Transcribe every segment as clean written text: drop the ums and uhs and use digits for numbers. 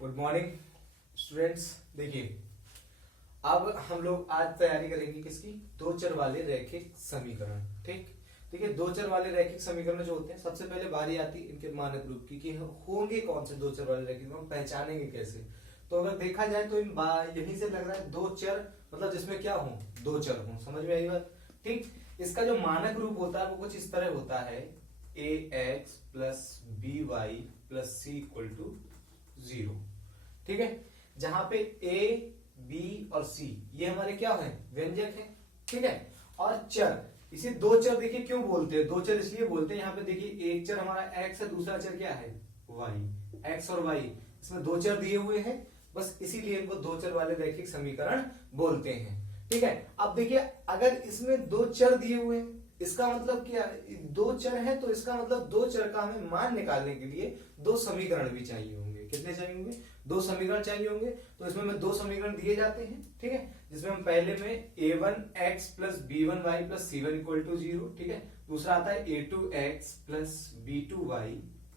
Good morning students. देखिए, अब हम लोग आज तैयारी करेंगे किसकी? दो चर वाले रैखिक समीकरण। ठीक, देखिए दो चर वाले रैखिक समीकरण जो होते हैं, सबसे पहले बारी आती है इनके मानक रूप की कि होंगे कौन से दो चर वाले रैखिक, हम पहचानेंगे कैसे। तो अगर देखा जाए तो यहीं से लग रहा है दो चर, मतलब जिसमें क्या हो, दो चर हो। समझ में आई बात? ठीक, इसका जो मानक रूप होता है वो कुछ इस तरह होता है, A X plus B Y plus C equal to 0। ठीक है, जहां पे ए बी और सी ये हमारे क्या है, व्यंजक है। ठीक है, और चर, इसे दो चर देखिए क्यों बोलते हैं, दो चर इसलिए बोलते हैं, यहाँ पे देखिए एक चर हमारा एक्स है, दूसरा चर क्या है, वाई। एक्स और वाई इसमें दो चर दिए हुए हैं, बस इसीलिए इनको दो चर वाले रैखिक समीकरण बोलते हैं। ठीक है, अब देखिए अगर इसमें दो चर दिए हुए हैं, इसका मतलब क्या, दो चर है तो इसका मतलब दो चर का हमें मान निकालने के लिए दो समीकरण भी चाहिए होंगे। कितने चाहिए होंगे? दो समीकरण चाहिए होंगे। तो इसमें में दो समीकरण दिए जाते हैं। ठीक है, जिसमें हम पहले में a1x plus b1y plus c1 equal to 0। ठीक है, दूसरा आता है a2x plus b2y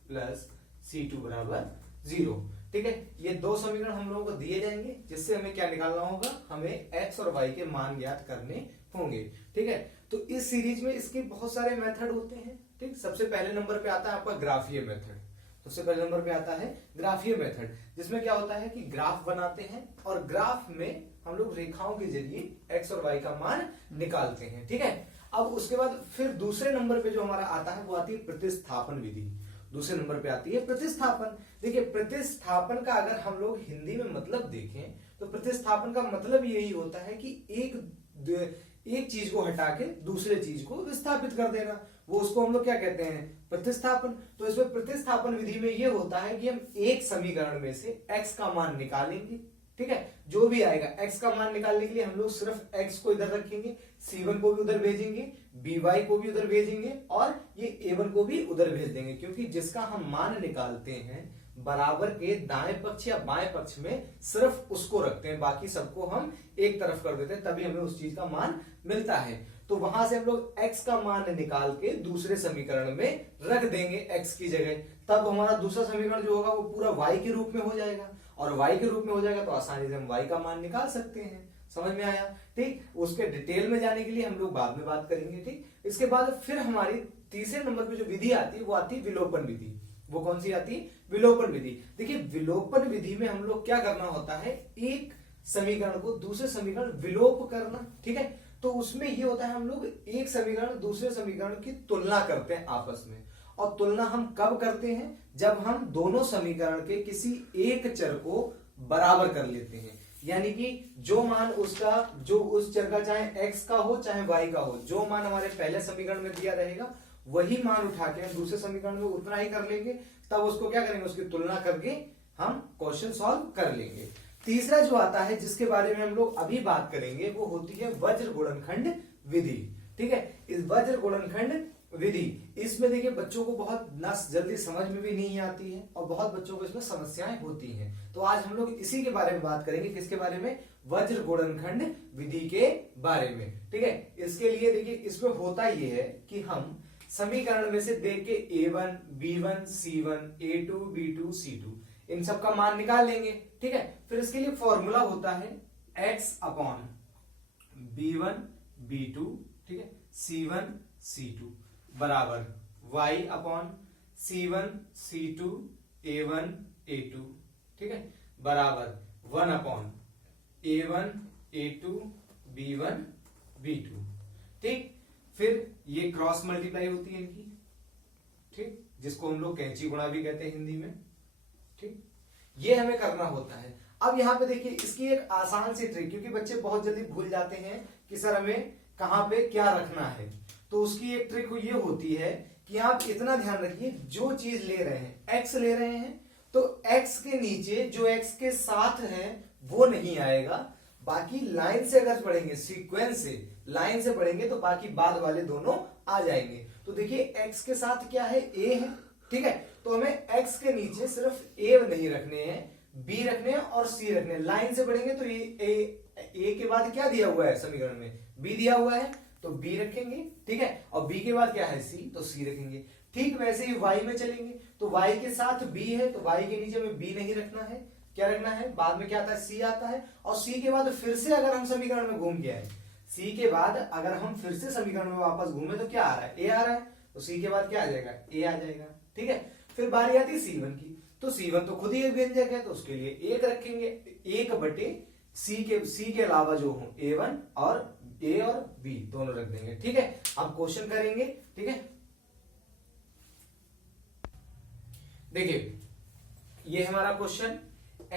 plus c2 बराबर 0। ठीक है, ये दो समीकरण हम लोगों को दिए जाएंगे, जिससे हमें क्या निकालना होगा, हमें x और y के मान ज्ञात करने होंगे। ठीक है, तो इस सीरीज में इसके बहुत सारे मेथड होते हैं। ठीक, सबसे पहले नंबर पे आता है आपका ग्राफीय मेथड। सबसे पहले नंबर पे आता है ग्राफीय मेथड, जिसमें क्या होता है कि ग्राफ बनाते हैं और ग्राफ में हम लोग रेखाओं के जरिए एक्स और वाई का मान निकालते हैं। ठीक है, अब उसके बाद फिर दूसरे नंबर पे जो हमारा आता है वो आती है प्रतिस्थापन विधि। दूसरे नंबर पे आती है प्रतिस्थापन। देखिए, प्रतिस्थापन का अगर हम लोग हिंदी में मतलब देखें तो प्रतिस्थापन का मतलब यही होता है कि एक चीज को हटा के दूसरे चीज को विस्थापित कर देना, वो उसको हम लोग क्या कहते हैं, प्रतिस्थापन। तो इसमें प्रतिस्थापन विधि में ये होता है कि हम एक समीकरण में से x का मान निकालेंगे। ठीक है, जो भी आएगा x का मान निकालने के लिए हम लोग सिर्फ x को इधर रखेंगे, c1 को भी उधर भेजेंगे, by को भी उधर भेजेंगे और ये a1 को भी उधर भेज देंगे, क्योंकि जिसका हम मान निकालते हैं बराबर के दाएं पक्ष या बाएं पक्ष में सिर्फ उसको रखते हैं, बाकी सबको हम एक तरफ कर देते हैं, तभी हमें उस चीज का मान मिलता है। तो वहां से हम लोग x का मान निकाल के दूसरे समीकरण में रख देंगे x की जगह, तब हमारा दूसरा समीकरण जो होगा वो पूरा y के रूप में हो जाएगा, और y के रूप में हो जाएगा तो आसानी से हम y का मान निकाल सकते हैं। समझ में आया? ठीक, उसके डिटेल में जाने के लिए हम लोग बाद में बात करेंगे। ठीक, इसके बाद फिर हमारी तीसरे नंबर पे जो विधि आती है वो आती है विलोपन विधि। वो कौन सी आती है? विलोपन विधि। देखिए, विलोपन विधि में हम लोग क्या करना होता है, एक समीकरण को दूसरे समीकरण विलोप करना। ठीक है, तो उसमें ये होता है हम लोग एक समीकरण दूसरे समीकरण की तुलना करते हैं आपस में। और तुलना हम कब करते हैं? जब हम दोनों समीकरण के किसी एक चर को बराबर कर लेते हैं, यानी कि जो मान उसका, जो उस चर का चाहे x का हो चाहे y का हो, जो मान हमारे पहले समीकरण में दिया रहेगा वही मान उठा के हम दूसरे समीकरण में उतना ही कर लेंगे, तब उसको क्या करेंगे, उसकी तुलना करके हम क्वेश्चन सॉल्व कर लेंगे। तीसरा जो आता है जिसके बारे में हम लोग अभी बात करेंगे वो होती है वज्र गुणनखंड विधि। ठीक है, इस वज्र गुणनखंड विधि, इसमें देखिए बच्चों को बहुत न जल्दी समझ में भी नहीं आती है और बहुत बच्चों को इसमें समस्याएं होती हैं। तो आज हम लोग इसी के बारे में बात करेंगे। किसके बारे में? वज्र गुणनखंड विधि के बारे में। ठीक है, इसके लिए देखिए इसमें होता यह है कि हम समीकरण में से देख के a1, b1, c1, a2, b2, c2 इन सब का मान निकाल लेंगे। ठीक है, फिर इसके लिए फॉर्मूला होता है x अपॉन b1, b2, ठीक है, c1, c2 बराबर y upon c1, c2, a1, a2, ठीक है, बराबर 1 upon a1, a2, b1, b2। ठीक, फिर ये क्रॉस मल्टीप्लाई होती है इनकी, ठीक, जिसको हम लोग कैंची गुणा भी कहते हैं हिंदी में। ठीक, ये हमें करना होता है। अब यहाँ पे देखिए इसकी एक आसान सी ट्रिक, क्योंकि बच्चे बहुत जल्दी भूल जाते हैं कि सर हमें कहाँ पे क्या रखना है, तो उसकी एक ट्रिक ये होती है कि आप इतना ध्यान रखिए, जो चीज ले रहे हैं, x ले रहे हैं, तो x के नीचे जो x के साथ है वो नहीं आएगा, बाकी लाइन से अगर पढ़ेंगे, सीक्वेंस से लाइन से पढ़ेंगे तो बाकी बाद वाले दोनों आ जाएंगे। तो देखिए x के साथ क्या है, a है। ठीक है, तो हमें x के नीचे सिर्फ a नहीं रखने हैं, b रखने हैं और c रखने हैं। लाइन से पढ़ेंगे तो ये a के बाद क्या दिया हुआ है समीकरण में, b दिया हुआ है तो b रखेंगे। ठीक है, और b के बाद क्या है, c, तो c रखेंगे। ठीक वैसे ही y में चलेंगे तो y के साथ b है तो y के नीचे में b नहीं रखना है, क्या रखना है, बाद में क्या आता है, सी आता है, और सी के बाद फिर से अगर हम समीकरण में घूम के आए, सी के बाद अगर हम फिर से समीकरण में वापस घूमे तो क्या आ रहा है, ए आ रहा है, तो सी के बाद क्या आ जाएगा, ए आ जाएगा। ठीक है, फिर बारी आती है C1 की, तो C1 तो खुद ही एक व्यंजक है, तो उसके लिए एक रखेंगे, एक बटे सी के अलावा जो हो A1 और A और B दोनों रख देंगे। ठीक है, अब क्वेश्चन करेंगे। ठीक है, देखिए ये हमारा क्वेश्चन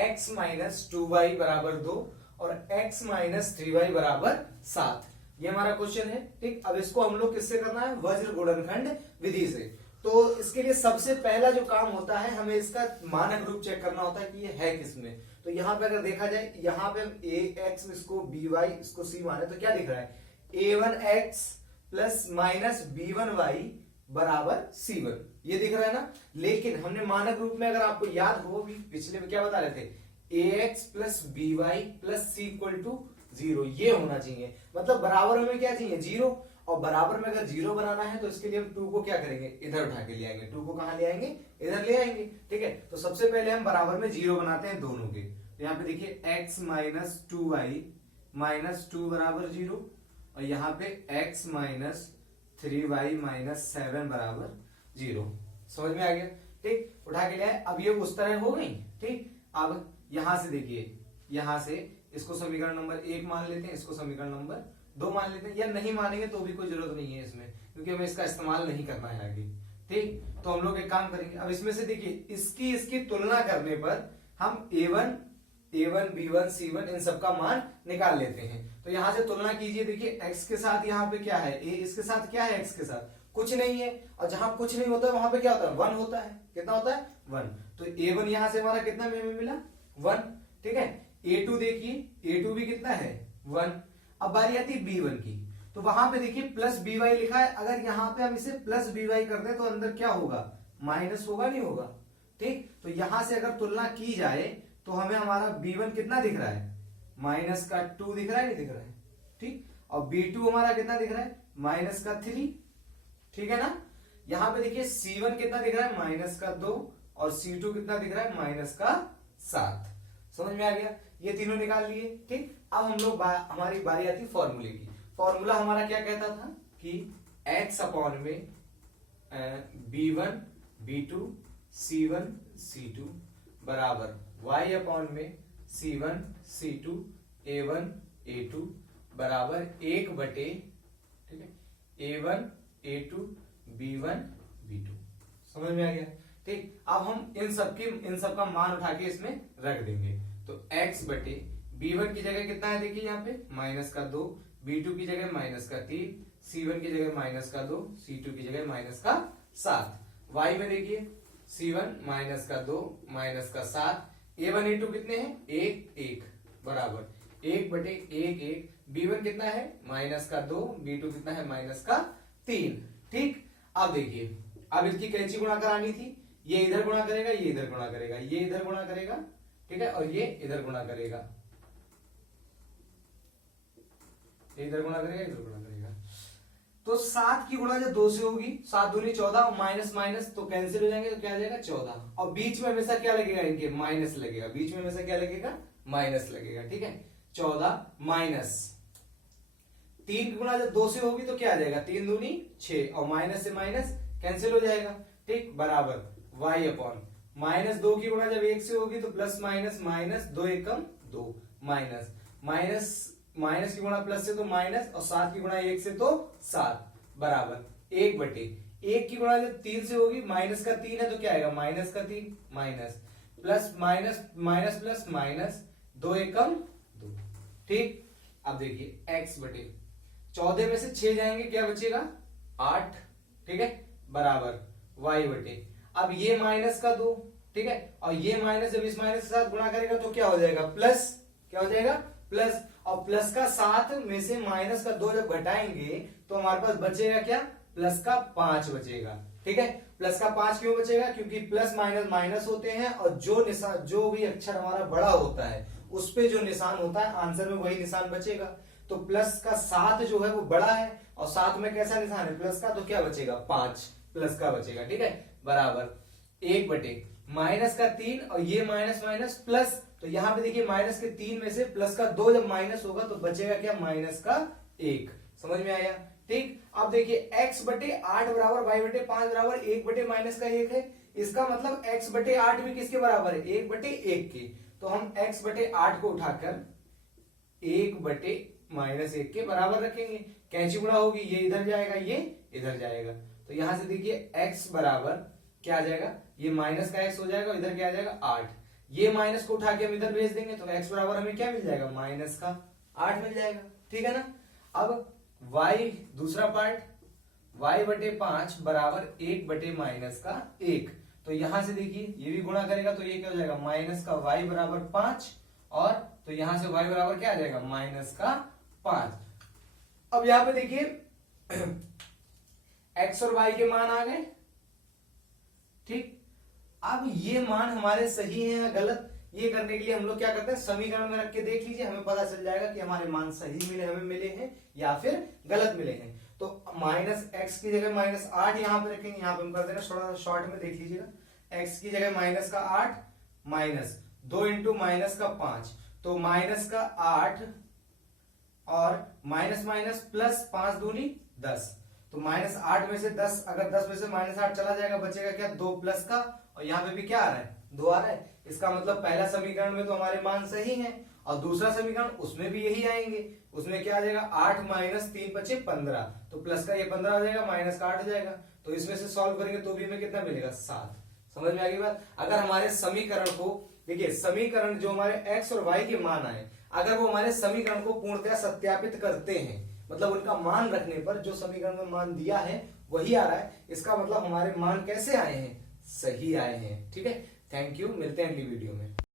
x माइनस 2y बराबर 2 और x माइनस 3y बराबर 7, ये हमारा क्वेश्चन है। ठीक, अब इसको हम लोग किससे करना है, वज्र गुणनखंड विधि से। तो इसके लिए सबसे पहला जो काम होता है, हमें इसका मानक रूप चेक करना होता है कि ये है किसमें। तो यहाँ पे अगर देखा जाए, यहाँ पे हम ax इसको by इसको c माने तो क्या दिख रहा है, a1x प्लस माइनस b1y बराबर c1, ये दिख रहा है ना। लेकिन हमने मानक रूप में, अगर आपको याद हो, भी पिछले में क्या बता रहे थे, ax plus by plus c equal to 0, ये होना चाहिए। मतलब बराबर में क्या चाहिए, 0, और बराबर में अगर 0 बनाना है तो इसके लिए हम 2 को क्या करेंगे, इधर उठा के ले आएंगे। 2 को कहां ले आएंगे, इधर ले आएंगे। ठीक है, तो सबसे पहले हम बराबर में 0 बनाते हैं दोनों के। तो यहाँ पे देखिए x माइनस 2y माइनस 2 बराबर 0, और यहाँ पे x माइनस 3y माइनस 7 बराबर 0। समझ में आ गया। ठीक, उठा के ले आए। अब ये उस तरह हो गई। ठीक, अब यहां से देखिए, यहां से इसको समीकरण नंबर 1 मान लेते हैं, इसको समीकरण नंबर 2 मान लेते हैं, या नहीं मानेंगे तो भी कोई जरूरत नहीं है इसमें, क्योंकि हमें इसका इस्तेमाल नहीं करना है आगे। ठीक, तो हम लोग एक काम करेंगे, अब इसमें से देखिए इसकी तुलना करने पर हम a1 b1 c1 इन सबका मान निकाल लेते हैं। तो यहां से तुलना कीजिए, देखिए x के साथ यहाँ पे क्या है, a इसके साथ क्या है, x के साथ कुछ नहीं है, और जहां कुछ नहीं होता है वहां पे क्या होता है, 1 होता है। कितना होता है, 1। तो a1 यहां से हमारा कितना में मिला, 1। ठीक है, a2 देखिए, a2 भी कितना है, 1। अब बारी आती है b1 की, तो वहां पे देखिए प्लस by लिखा है, अगर यहाँ पे हम इसे प्लस by कर दें तो अंदर क्या होगा, माइनस होगा, नहीं होगा। ठीक, तो यहां से अगर तुलना की जाए तो हमें हमारा b1 कितना दिख रहा है, माइनस का 2 दिख रहा है, नहीं दिख रहा है। ठीक, और b2 हमारा कितना दिख रहा है, माइनस का 3। ठीक है ना, यहां पे देखिए c1 कितना दिख रहा है, माइनस का 2, और c2 कितना दिख रहा है, माइनस का 7। समझ में आ गया, ये तीनों निकाल लिए। ठीक, अब हम लोग हमारी बारी आती है फॉर्मूले की। फॉर्मूला हमारा क्या कहता था कि x अपॉन में b1 b2 c1 c2 बराबर y अपॉन में c1 c2 a1 a2 बराबर 1 बटे, ठीक है, a1 a2 b1 b2। समझ में आ गया। ठीक, अब हम इन सब का मान उठा के इसमें रख देंगे। तो x बटे b1 की जगह कितना है, देखिए यहाँ पे माइनस का 2, b2 की जगह माइनस का 3, c1 की जगह माइनस का 2, c2 की जगह माइनस का 7। y में देखिए c1 माइनस का 2 माइनस का 7, a1 a2 कितने हैं, 1 1 बराबर 1 बटे 1 1। b1 कितना है, माइनस का 2, b2 कितना है, माइनस का 3। ठीक, अब देखिए, अब इसकी कैंची गुणा करानी थी, ये इधर गुणा करेगा, ये इधर गुणा करेगा, ये इधर गुणा करेगा, ठीक है, और ये इधर गुणा करेगा, इधर गुणा करेगा, इधर गुणा करेगा। तो 7 की गुणा जब 2 से होगी, 7 दूनी 14, माइनस माइनस तो कैंसिल हो जाएंगे, तो क्या आ जाएगा 14, और बीच में हमेशा क्या लगेगा, इनके माइनस लगेगा, बीच में हमेशा क्या लगेगा, माइनस लगेगा। ठीक है, 14 माइनस 3 की गुणा जब 2 से होगी तो क्या आ जाएगा, 3 दूनी 6, और माइनस से माइनस कैंसिल हो जाएगा। ठीक, बराबर y अपॉन माइनस 2 की गुणा जब 1 से होगी तो प्लस माइनस माइनस 2 एकम 2 माइनस माइनस माइनस की गुणा प्लस से तो माइनस, और 7 की गुणा 1 से तो 7 बराबर 1 बटे 1 की गुणा जब 3 से होगी, माइनस का 3 है तो क्या आएगा, माइनस का 3 minus plus minus minus plus minus 2 एकम 2। ठीक, अब देखिए x बटे 14 में से 6 जाएंगे, क्या बचेगा 8। ठीक है, बराबर y बटे, अब ये माइनस का 2, ठीक है, और ये माइनस जब इस माइनस के साथ गुणा करेगा तो क्या हो जाएगा, प्लस, क्या हो जाएगा, प्लस, और प्लस का 7 में से माइनस का 2 जब घटाएंगे तो हमारे पास बचेगा क्या, प्लस का 5 बचेगा। ठीक है, प्लस का 5 क्यों बचेगा, क्योंकि प्लस माइनस माइनस होते हैं, और जो निशान, जो भी अक्षर हमारा बड़ा होता है उस पे जो निशान होता है आंसर में वही निशान बचेगा। तो प्लस का 7 जो है वो बड़ा है, और 7 में कैसा निशान है, प्लस का, तो क्या बचेगा, 5 प्लस का बचेगा। ठीक है, बराबर 1 बटे माइनस का 3 और ये माइनस माइनस प्लस, तो यहाँ पे देखिए माइनस के 3 में से प्लस का 2 जब माइनस होगा तो बचेगा क्या, माइनस का 1। समझ में आया? ठीक। अब देखिए x बटे 8 बराबर y बटे 5 बराबर 1 बटे माइनस का 1 है। इसका मतलब x बटे 8 भी किसके बराबर है, 1 बटे 1 के। तो हम x बटे 8 को उठाकर 1 बटे माइनस 1 के बराबर रखेंगे। कैंची गुणा होगी, ये इधर जाएगा, ये इधर जाएगा। तो यहां से देखिए x बराबर क्या आ जाएगा, ये माइनस का x हो जाएगा, इधर क्या आ जाएगा 8। ये माइनस को उठा के हम इधर भेज देंगे तो x बराबर हमें क्या मिल जाएगा, माइनस का 8 मिल जाएगा। ठीक है ना। अब y दूसरा पार्ट, y बटे 5 बराबर 1 बटे माइनस का 1। तो यहां से देखिए ये भी गुणा करेगा तो ये क्या हो जाएगा, माइनस का y बराबर 5, और तो यहां से y बराबर क्या आ जाएगा, माइनस का 5। अब यहां पे देखिए x और y के मान आ गए। ठीक। अब ये मान हमारे सही हैं या गलत, ये करने के लिए हम लोग क्या करते हैं, समीकरण में रख के देख लीजिए, हमें पता चल जाएगा कि हमारे मान सही मिले, हमें मिले हैं या फिर गलत मिले हैं। तो माइनस एक्स की जगह माइनस 8 यहाँ पे रखेंगे, यहाँ पे हम कर देना, थोड़ा शॉर्ट में देख लीजिएगा। एक्स की जगह माइनस का 8 माइनस 2 इंटू माइनस का 5, तो माइनस का 8 और माइनस माइनस प्लस 5 दूनी 10। तो माइनस 8 में से 10, अगर 10 में से माइनस 8 चला जाएगा, बचेगा क्या, 2 प्लस का, और यहाँ पे भी क्या आ रहा है, 2 आ रहा है। इसका मतलब पहला समीकरण में तो हमारे मान सही हैं, और दूसरा समीकरण उसमें भी यही आएंगे। उसमें क्या आ जाएगा, 8 माइनस 3 बचे 15, तो प्लस का ये 15 हो जाएगा, माइनस का 8 हो जाएगा। तो इसमें से सॉल्व करेंगे तो भी हमें कितना मिलेगा, 7। समझ में आ गई बात। अगर हमारे समीकरण को देखिए, समीकरण जो हमारे x और y के मान आए, अगर वो हमारे समीकरण को पूर्णतः सत्यापित करते हैं, मतलब उनका मान रखने पर जो समीकरण में मान दिया है वही आ रहा है, इसका मतलब हमारे मान कैसे आए हैं, सही आए हैं। ठीक है। थैंक यू, मिलते हैं अगली वीडियो में।